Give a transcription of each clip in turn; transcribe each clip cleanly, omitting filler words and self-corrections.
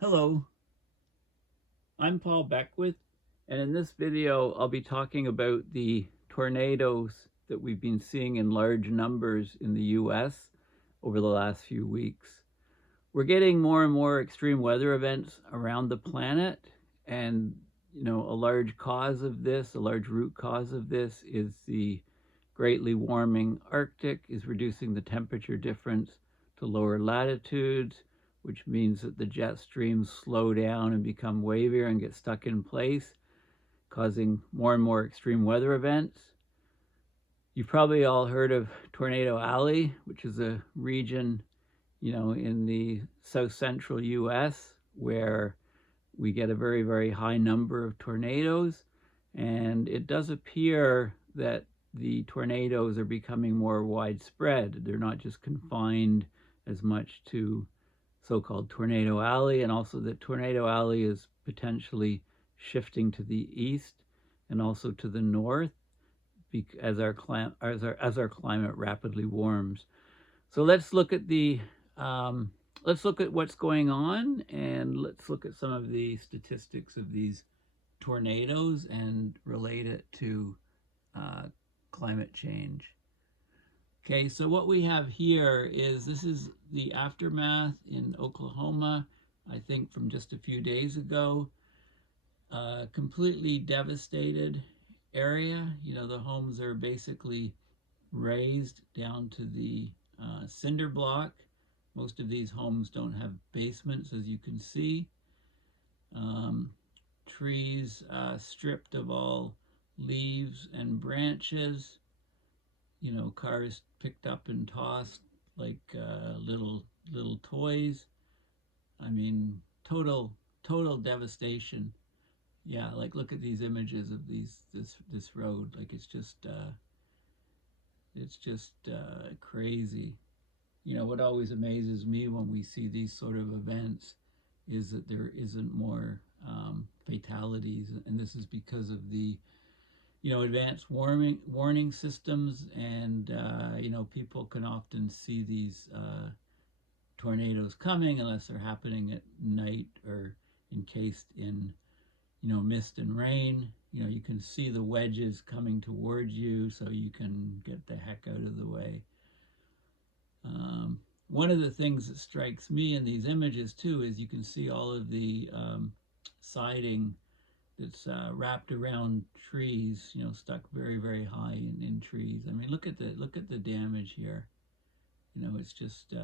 Hello, I'm Paul Beckwith, and in this video I'll be talking about the tornadoes that we've been seeing in large numbers in the US over the last few weeks. We're getting more and more extreme weather events around the planet, and a large cause of this, a large root cause of this is the greatly warming Arctic is reducing the temperature difference to lower latitudes, which means that the jet streams slow down and become wavier and get stuck in place, causing more and more extreme weather events. You've probably all heard of Tornado Alley, which is a region, in the south central US where we get a very, very high number of tornadoes. And it does appear that the tornadoes are becoming more widespread. They're not just confined as much to so-called Tornado Alley, and also that Tornado Alley is potentially shifting to the east and also to the north as our climate rapidly warms. So let's look at what's going on, and let's look at some of the statistics of these tornadoes and relate it to climate change. Okay, so what we have here is this is the aftermath in Oklahoma, I think from just a few days ago. Completely devastated area. The homes are basically razed down to the cinder block. Most of these homes don't have basements, as you can see. Trees stripped of all leaves and branches. Cars picked up and tossed like little toys. I mean, total devastation. Yeah, like look at these images of this road. Like it's just crazy. What always amazes me when we see these sort of events is that there isn't more fatalities, and this is because of the advanced warning systems, and people can often see these tornadoes coming unless they're happening at night or encased in mist and rain. You can see the wedges coming towards you, so you can get the heck out of the way. One of the things that strikes me in these images too is you can see all of the siding that's wrapped around trees, stuck very, very high in trees. I mean, look at the damage here. It's just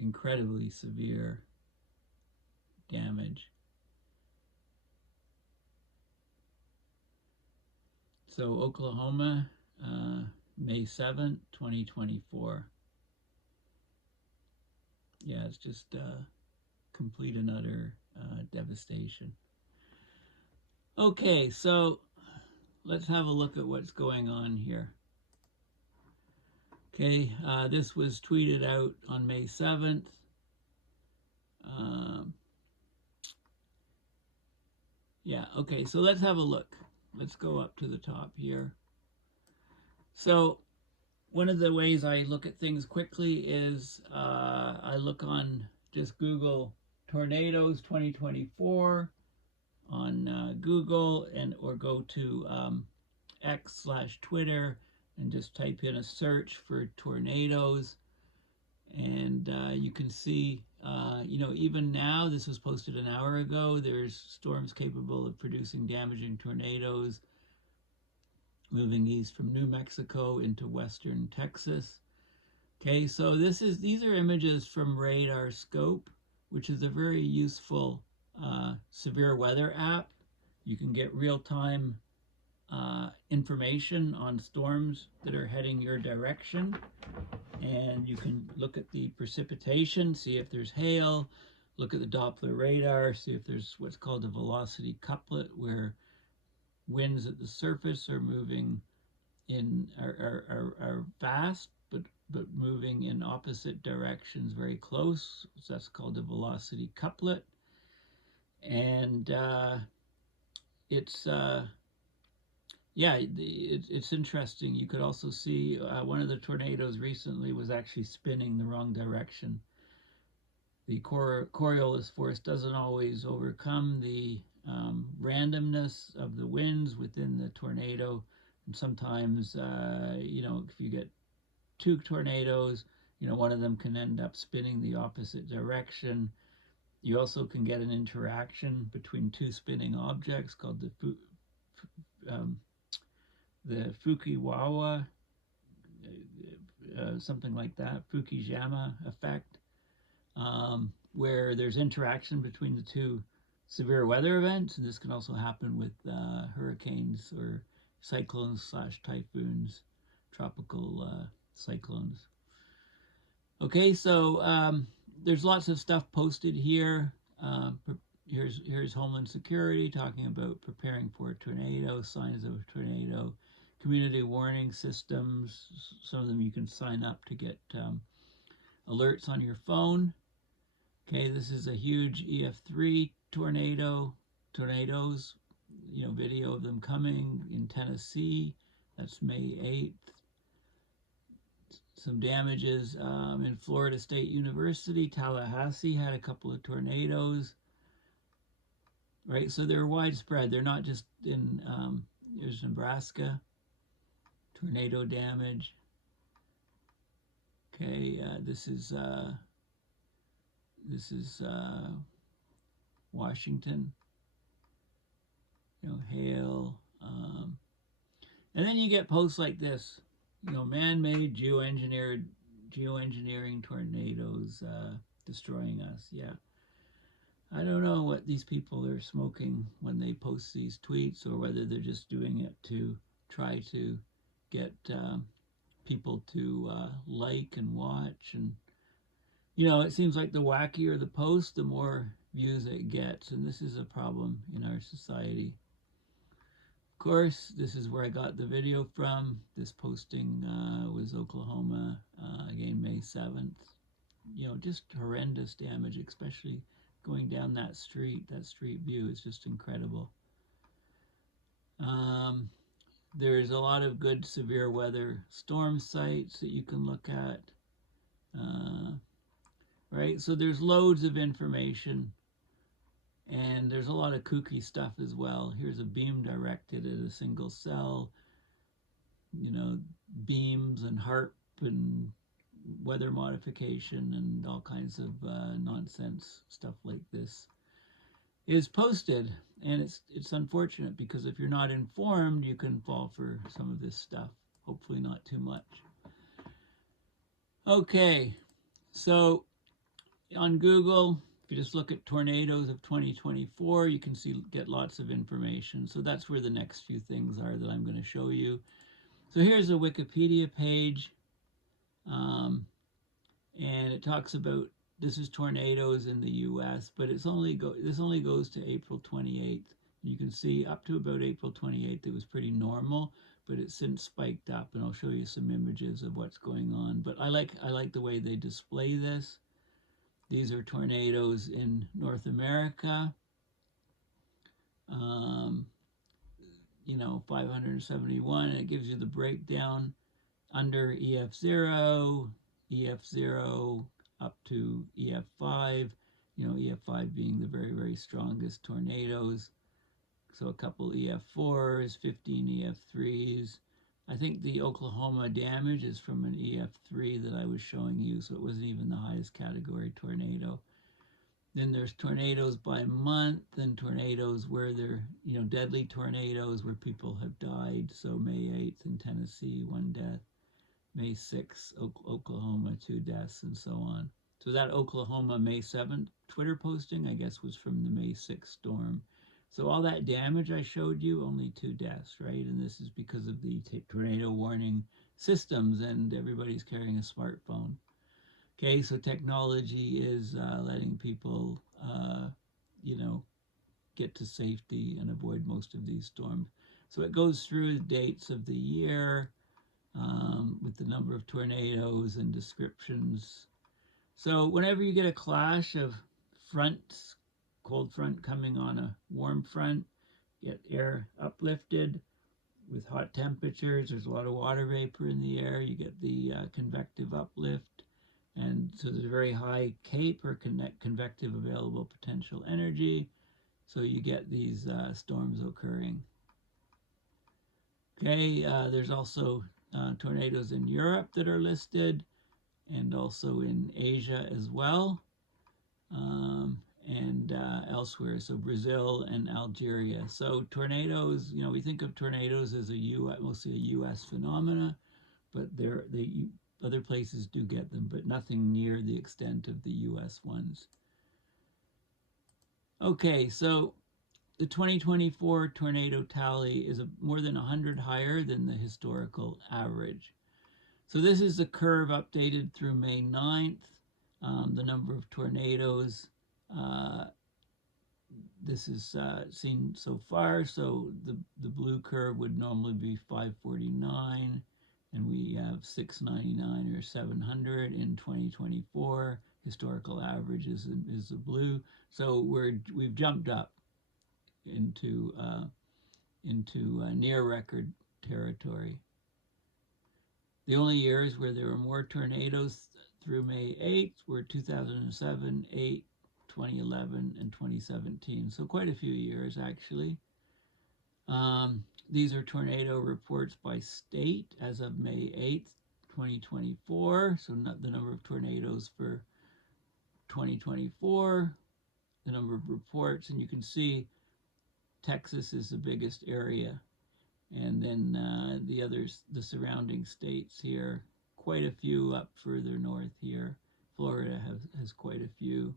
incredibly severe damage. So Oklahoma, May 7th, 2024. Yeah, it's just complete and utter devastation. Okay, so let's have a look at what's going on here. Okay, this was tweeted out on May 7th. Yeah, okay, so let's have a look. Let's go up to the top here. So one of the ways I look at things quickly is I look on just Google tornadoes 2024 on Google, or go to X/Twitter and just type in a search for tornadoes, and you can see even now, this was posted an hour ago, there's storms capable of producing damaging tornadoes moving east from New Mexico into western Texas. Okay, so these are images from Radar Scope, which is a very useful severe weather app. You can get real-time information on storms that are heading your direction, and you can look at the precipitation, see if there's hail, look at the Doppler radar, see if there's what's called a velocity couplet, where winds at the surface are moving are fast, but moving in opposite directions very close. So that's called a velocity couplet. And it's interesting. You could also see one of the tornadoes recently was actually spinning the wrong direction. the Coriolis force doesn't always overcome the randomness of the winds within the tornado. And sometimes, if you get two tornadoes, one of them can end up spinning the opposite direction. You also can get an interaction between two spinning objects called the Fujiwara, something like that, Fukushima effect, where there's interaction between the two severe weather events. And this can also happen with hurricanes or cyclones / typhoons, tropical cyclones. Okay, so there's lots of stuff posted here. Here's Homeland Security talking about preparing for a tornado, signs of a tornado, community warning systems. Some of them you can sign up to get alerts on your phone. Okay, this is a huge EF3 tornadoes, video of them coming in Tennessee. That's May 8th. Some damages in Florida State University. Tallahassee had a couple of tornadoes. Right, so they're widespread. They're not just in, here's Nebraska, tornado damage. Okay, this is Washington, hail. And then you get posts like this, man-made geoengineering tornadoes destroying us. Yeah. I don't know what these people are smoking when they post these tweets, or whether they're just doing it to try to get people to like and watch. And, it seems like the wackier the post, the more views it gets. And this is a problem in our society. Of course, this is where I got the video from. This posting was Oklahoma, again, May 7th. Just horrendous damage, especially going down that street view is just incredible. There's a lot of good severe weather storm sites that you can look at. Right, so there's loads of information, and there's a lot of kooky stuff as well. Here's a beam directed at a single cell, beams and HARP and weather modification and all kinds of nonsense stuff like this is posted. And it's unfortunate, because if you're not informed, you can fall for some of this stuff. Hopefully not too much. Okay, so on Google, if you just look at tornadoes of 2024, you can get lots of information. So that's where the next few things are that I'm going to show you. So here's a Wikipedia page. And it talks about, this is tornadoes in the U.S., but this only goes to April 28th. You can see up to about April 28th, it was pretty normal, but it's since spiked up, and I'll show you some images of what's going on. But I like the way they display this. These are tornadoes in North America. 571, and it gives you the breakdown under EF0, EF0 up to EF5, EF5 being the very, very strongest tornadoes. So a couple EF4s, 15 EF3s. I think the Oklahoma damage is from an EF3 that I was showing you, so it wasn't even the highest category tornado. Then there's tornadoes by month, and tornadoes where they're, deadly tornadoes where people have died. So May 8th in Tennessee, 1 death. May 6th, Oklahoma, 2 deaths, and so on. So that Oklahoma May 7th Twitter posting, I guess, was from the May 6th storm. So all that damage I showed you, only 2 deaths, right? And this is because of the tornado warning systems, and everybody's carrying a smartphone. Okay, so technology is letting people, get to safety and avoid most of these storms. So it goes through the dates of the year with the number of tornadoes and descriptions. So whenever you get a clash of fronts, cold front coming on a warm front, get air uplifted with hot temperatures, there's a lot of water vapor in the air, you get the convective uplift. And so there's a very high K per convective available potential energy. So you get these storms occurring. Okay, there's also tornadoes in Europe that are listed, and also in Asia as well, and elsewhere. So Brazil and Algeria. So tornadoes, you know, we think of tornadoes as mostly a U.S. phenomena, but other places do get them, but nothing near the extent of the U.S. ones. Okay, so the 2024 tornado tally is more than 100 higher than the historical average. So this is a curve updated through May 9th, the number of tornadoes. This is seen so far. So the blue curve would normally be 549, and we have 699 or 700 in 2024. Historical average is the blue. So we've jumped up into near record territory. The only years where there were more tornadoes through May 8th were 2007, 8, 2011, and 2017. So quite a few years, actually. These are tornado reports by state as of May 8th, 2024. So not the number of tornadoes for 2024, the number of reports, and you can see Texas is the biggest area. And then the surrounding states here, quite a few up further north here. Florida has quite a few.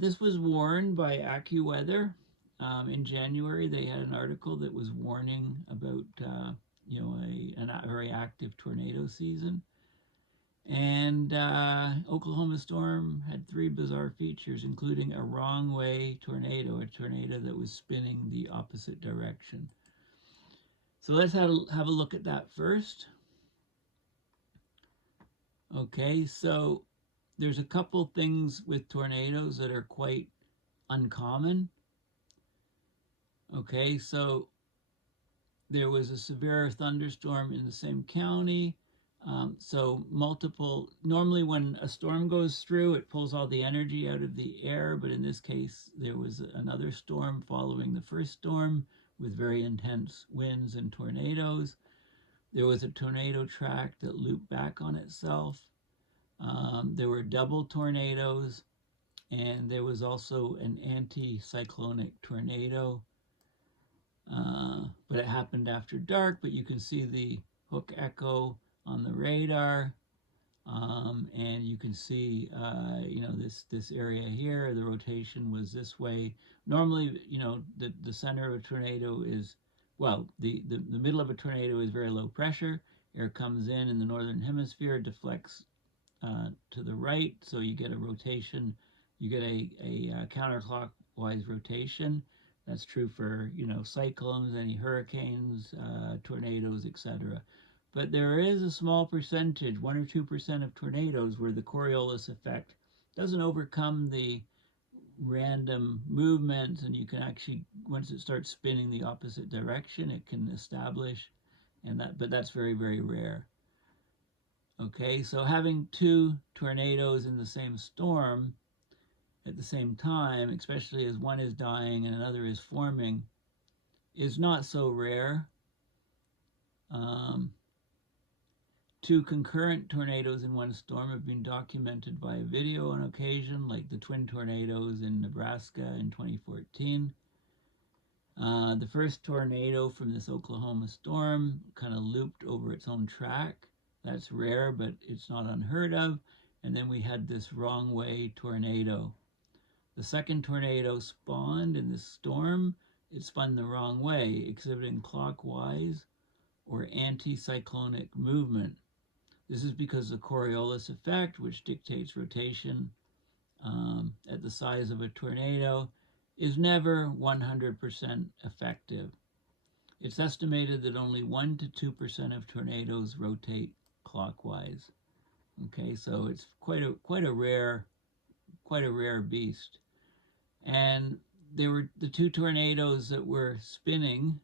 This was warned by AccuWeather. In January, they had an article that was warning about, a very active tornado season. And Oklahoma storm had 3 bizarre features, including a wrong way tornado, a tornado that was spinning the opposite direction. So let's have a look at that first. Okay, so there's a couple things with tornadoes that are quite uncommon. Okay, so there was a severe thunderstorm in the same county. Normally when a storm goes through, it pulls all the energy out of the air, but in this case, there was another storm following the first storm with very intense winds and tornadoes. There was a tornado track that looped back on itself. There were double tornadoes, and there was also an anti-cyclonic tornado. But it happened after dark, but you can see the hook echo on the radar, and you can see, this area here, the rotation was this way. Normally, the center of a tornado is, the middle of a tornado is very low pressure. Air comes in the northern hemisphere, deflects to the right, so you get a rotation. You get a counterclockwise rotation. That's true for, cyclones, any hurricanes, tornadoes, etc. But there is a small percentage, 1 or 2% of tornadoes, where the Coriolis effect doesn't overcome the random movements, and you can actually, once it starts spinning the opposite direction, it can establish, but that's very, very rare. Okay, so having 2 tornadoes in the same storm at the same time, especially as one is dying and another is forming, is not so rare. 2 concurrent tornadoes in one storm have been documented by video on occasion, like the twin tornadoes in Nebraska in 2014. The first tornado from this Oklahoma storm kind of looped over its own track. That's rare, but it's not unheard of. And then we had this wrong way tornado. The second tornado spawned in this storm. It spun the wrong way, exhibiting clockwise or anti-cyclonic movement. This is because the Coriolis effect, which dictates rotation at the size of a tornado, is never 100% effective. It's estimated that only 1 to 2% of tornadoes rotate clockwise. Okay, so it's quite a rare beast. And there were the 2 tornadoes that were spinning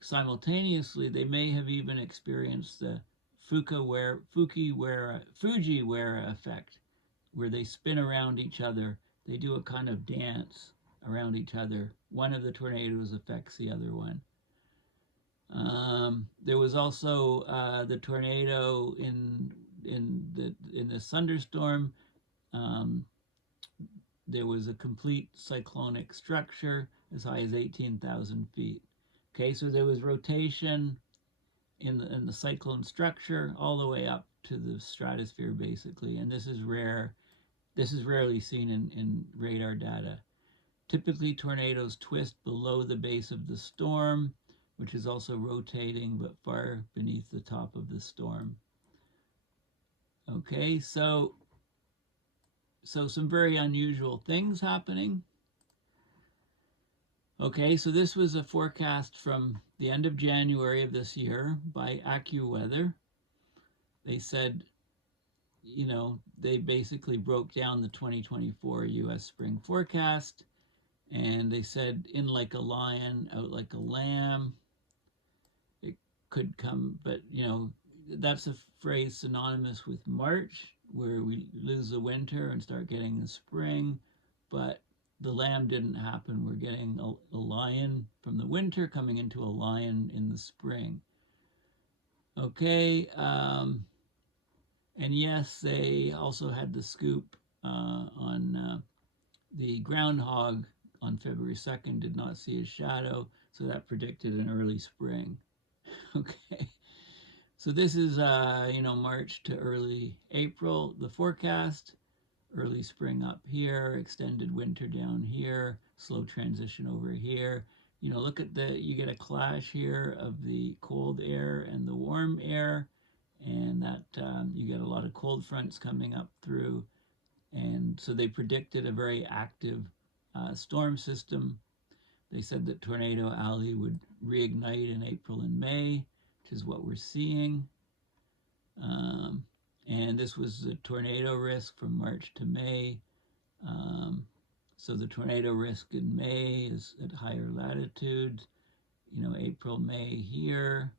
simultaneously. They may have even experienced the Fujiwara effect, where they spin around each other. They do a kind of dance around each other. One of the tornadoes affects the other one. There was also the tornado in the thunderstorm. There was a complete cyclonic structure as high as 18,000 feet. Okay, so there was rotation in the cyclone structure all the way up to the stratosphere, basically, and this is rare. This is rarely seen in radar data. Typically, tornadoes twist below the base of the storm, which is also rotating but far beneath the top of the storm. Okay, so some very unusual things happening. Okay, so this was a forecast from the end of January of this year by AccuWeather. They said, you know, they basically broke down the 2024 U.S. spring forecast, and they said, in like a lion, out like a lamb. It could come, but, you know, that's a phrase synonymous with March, where we lose the winter and start getting the spring, but the lamb didn't happen. We're getting a lion from the winter coming into a lion in the spring. Okay, and yes, they also had the scoop on the groundhog on February 2nd, did not see his shadow, so that predicted an early spring. Okay, so this is, you know, March to early April, the forecast. Early spring up here, extended winter down here, slow transition over here. You know, look at you get a clash here of the cold air and the warm air, and that you get a lot of cold fronts coming up through. And so they predicted a very active storm system. They said that Tornado Alley would reignite in April and May, which is what we're seeing. And this was the tornado risk from March to May. So the tornado risk in May is at higher latitudes, you know, April, May here,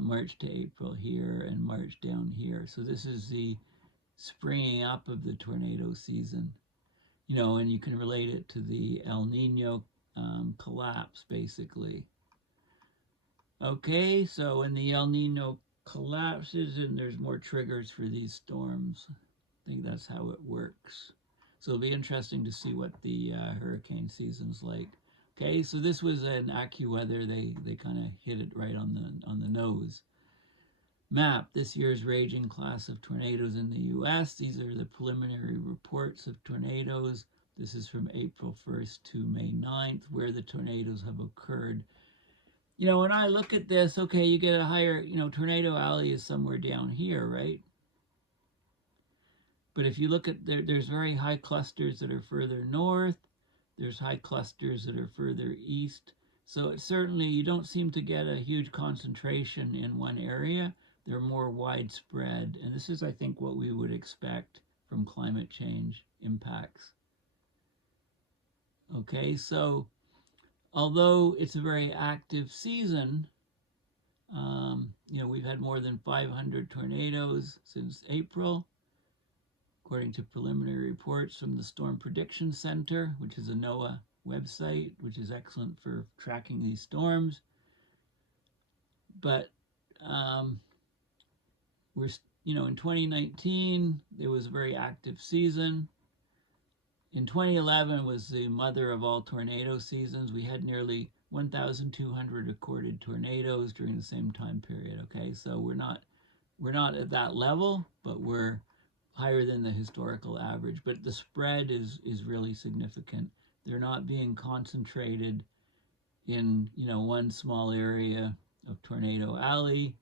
March to April here, and March down here. So this is the springing up of the tornado season, you know, and you can relate it to the El Nino collapse, basically. Okay, so when the El Nino collapses, and there's more triggers for these storms. I think that's how it works. So it'll be interesting to see what the hurricane season's like. Okay, so this was an AccuWeather. They kind of hit it right on the nose. Map this year's raging class of tornadoes in the U.S. These are the preliminary reports of tornadoes. This is from April 1st to May 9th, where the tornadoes have occurred. You know, when I look at this, okay, you get a higher, you know, Tornado Alley is somewhere down here, right? But if you look at, there's very high clusters that are further north. There's high clusters that are further east. So it certainly, you don't seem to get a huge concentration in one area. They're more widespread. And this is, I think, what we would expect from climate change impacts. Okay, so although it's a very active season, you know, we've had more than 500 tornadoes since April, according to preliminary reports from the Storm Prediction Center, which is a NOAA website, which is excellent for tracking these storms. But we're, you know, in 2019, there was a very active season. In 2011 was the mother of all tornado seasons. We had nearly 1,200 recorded tornadoes during the same time period. Okay, so we're not at that level, but we're higher than the historical average. But the spread is really significant. They're not being concentrated in, you know, one small area of Tornado Alley.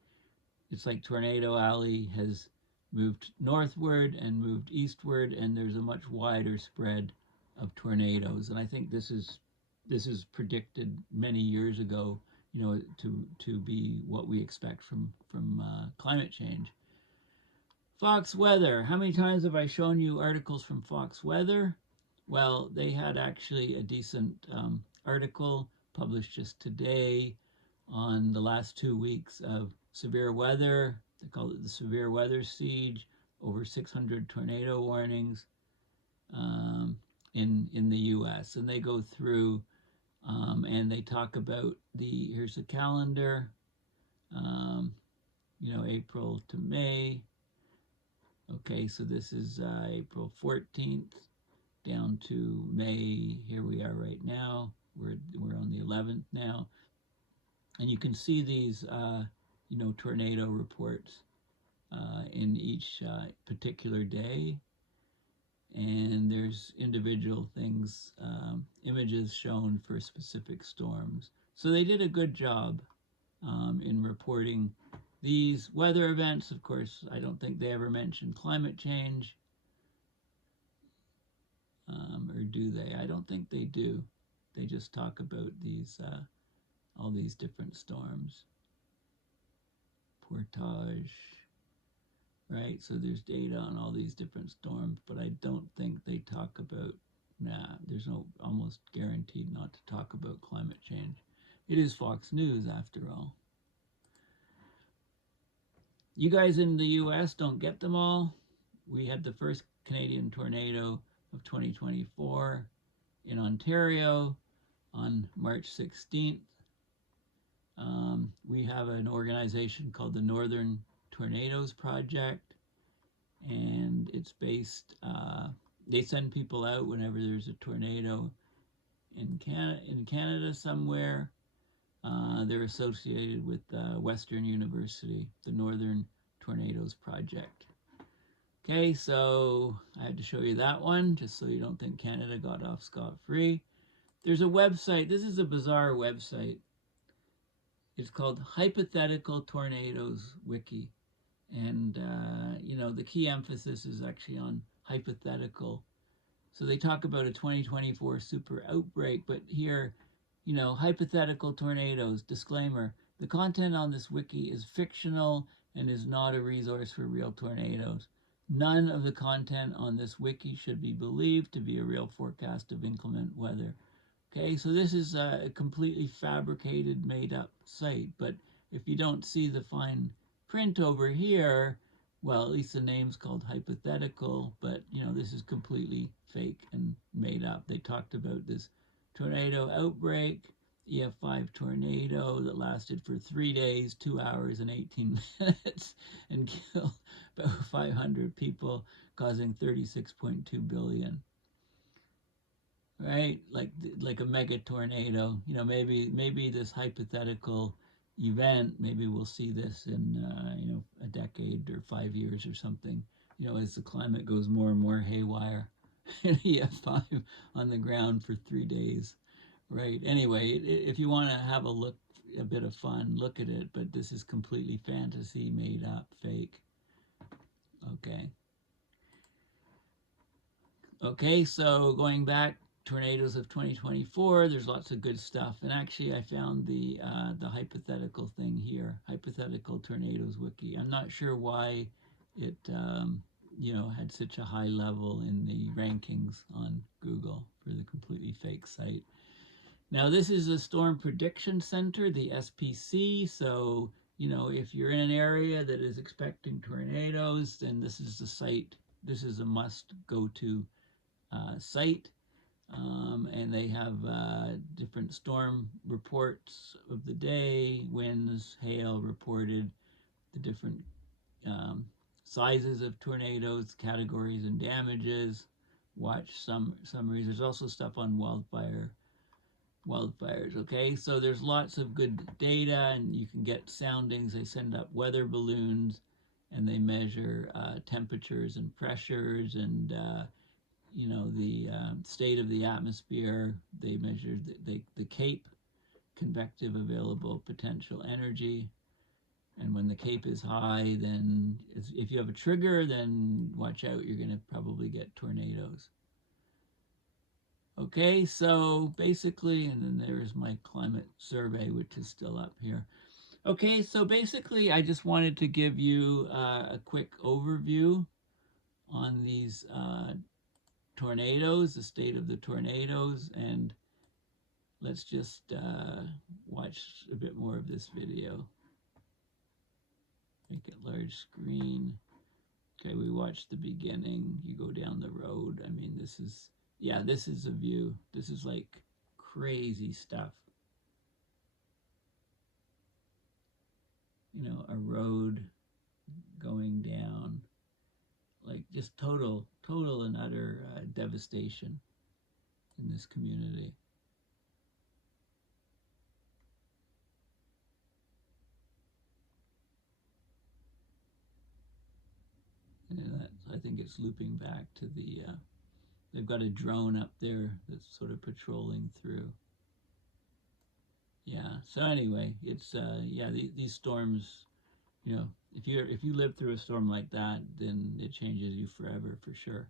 It's like Tornado Alley has moved northward and moved eastward, and there's a much wider spread of tornadoes. And I think this is predicted many years ago, you know, to be what we expect from climate change. Fox Weather. How many times have I shown you articles from Fox Weather? Well, they had actually a decent article published just today on the last 2 weeks of severe weather They call it the severe weather siege. Over 600 tornado warnings in the U.S. And they go through and they talk about here's the calendar, April to May. Okay, so this is April 14th down to May. Here we are right now. We're on the 11th now. And you can see these, tornado reports in each particular day. And there's individual things, images shown for specific storms. So they did a good job in reporting these weather events. Of course, I don't think they ever mentioned climate change. Or do they? I don't think they do. They just talk about these, all these different storms. Portage. Right, so there's data on all these different storms, but I don't think they talk about, there's no, almost guaranteed not to talk about climate change. It is Fox News after all. You guys in the US don't get them all. We had the first Canadian tornado of 2024 in Ontario on March 16th. We have an organization called the Northern Tornadoes Project, and it's based, they send people out whenever there's a tornado in Canada somewhere. They're associated with Western University, the Northern Tornadoes Project. Okay, so I had to show you that one, just so you don't think Canada got off scot-free. There's a website, this is a bizarre website. It's called Hypothetical Tornadoes Wiki. And, the key emphasis is actually on hypothetical. So they talk about a 2024 super outbreak, but here, hypothetical tornadoes, disclaimer, the content on this wiki is fictional and is not a resource for real tornadoes. None of the content on this wiki should be believed to be a real forecast of inclement weather. Okay, so this is a completely fabricated, made-up site, but if you don't see the fine print over here, well, at least the name's called hypothetical, but, this is completely fake and made up. They talked about this tornado outbreak, EF5 tornado that lasted for 3 days, 2 hours and 18 minutes, and killed about 500 people, causing 36.2 billion. Right, like a mega tornado. Maybe this hypothetical event, maybe we'll see this in a decade or 5 years or something. As the climate goes more and more haywire. EF5 on the ground for 3 days. Right. Anyway, if you want to have a bit of fun, look at it. But this is completely fantasy, made up, fake. Okay. Okay, so going back, tornadoes of 2024, there's lots of good stuff. And actually, I found the hypothetical thing here, Hypothetical Tornadoes Wiki. I'm not sure why it, had such a high level in the rankings on Google for the completely fake site. Now, this is a Storm Prediction Center, the SPC. So, if you're in an area that is expecting tornadoes, then this is the site. This is a must-go-to site. And they have different storm reports of the day, winds, hail reported, the different sizes of tornadoes, categories and damages, watch summaries. There's also stuff on wildfires, okay? So there's lots of good data, and you can get soundings. They send up weather balloons, and they measure temperatures and pressures and the state of the atmosphere. They measure the CAPE, convective available potential energy. And when the CAPE is high, then if you have a trigger, then watch out, you're going to probably get tornadoes. Okay, so basically, and then there's my climate survey, which is still up here. Okay, so basically, I just wanted to give you a quick overview on these tornadoes, the state of the tornadoes, and let's just watch a bit more of this video. Make it large screen. Okay, we watched the beginning. You go down the road. I mean, this is, yeah, this is a view. This is like crazy stuff. You know, a road going down, like just total and utter devastation in this community. And that, I think it's looping back to the, they've got a drone up there that's sort of patrolling through. Yeah, so anyway, it's, yeah, these storms, you know, if you live through a storm like that, then it changes you forever for sure.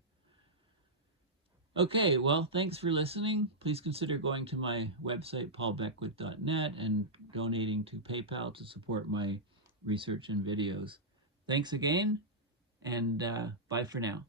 Okay, well, thanks for listening. Please consider going to my website, paulbeckwith.net, and donating to PayPal to support my research and videos. Thanks again, and bye for now.